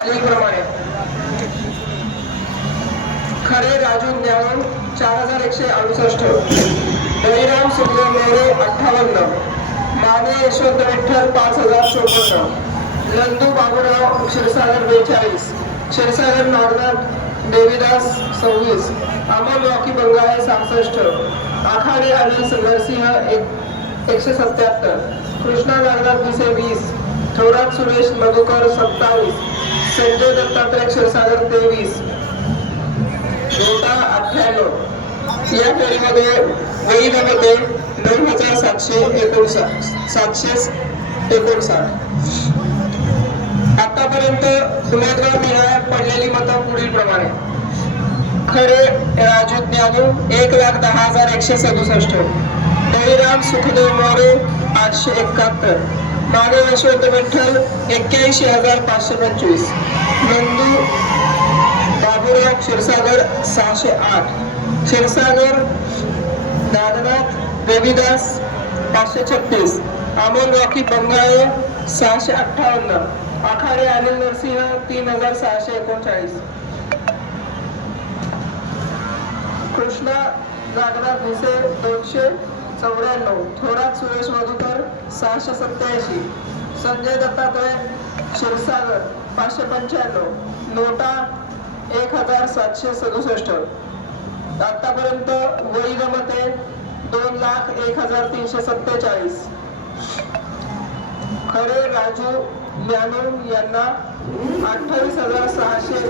खालीलप्रमाणे खरे राजू ज्ञान चार हजार एकशे अडुसष्ट बळीराम सुंदर मोरे अठ्ठावन्न माने यशवंत विठ्ठल पाच हजार चोपन्न नंदू बाबूराव क्षीरसागर बेचाळीस क्षीरसागर नागनाथ देवीदास सव्वीस अमोल रॉकी बंगाळे सहासष्ट आखाडे अनिल नरसिंह एक एकशे सत्याहत्तर कृष्णा नागनाथ भिसे वीस थोरात सुरेश मधुकर सत्तावीस संजय दत्तात्रय क्षीरसागर तेवीस. छोटा अठ्ठ्याण्णव. या फेरीमध्ये वैधमध्ये नऊ हजार सातशे एकोणसाठ सातशे एकोणसाठ. आतापर्यंत उमेदवार निहाय पडलेली मतं पुढील प्रमाणे खरे राजू ज्ञानू एक लाख दहा हजार एकशे सदुसष्ट. बळीराम सुखदेव मोरे आठशे एकाहत्तर. मागे यशवंत विठ्ठल एक्क्याऐंशी हजार पाचशे पंचवीस. नंदू बाबुराव क्षीरसागर सहाशे आठ. क्षीरसागर नागनाथ देवीदास पाचशे छत्तीस. अमोल रॉकी बंगाळे सहाशे अठ्ठावन्न. आखाडे अनिल नरसिंह तीन हजार सहाशे एकोणचाळीस. कृष्णा नागनाथ भिसे दोनशे. चौऱ्याण्णव. थोरात सुरेश मधुकर सहाशे सत्याऐंशी संजय दत्तात्रय क्षीरसागर पाचशे पंच्याण्णव. नोटा एक हजार सातशे सदुसष्ट. आतापर्यंत वैगमते दोन लाख एक हजार तीनशे सत्तेचाळीस. खरे राजू ज्ञानू यांना अठ्ठावीस हजार सहाशे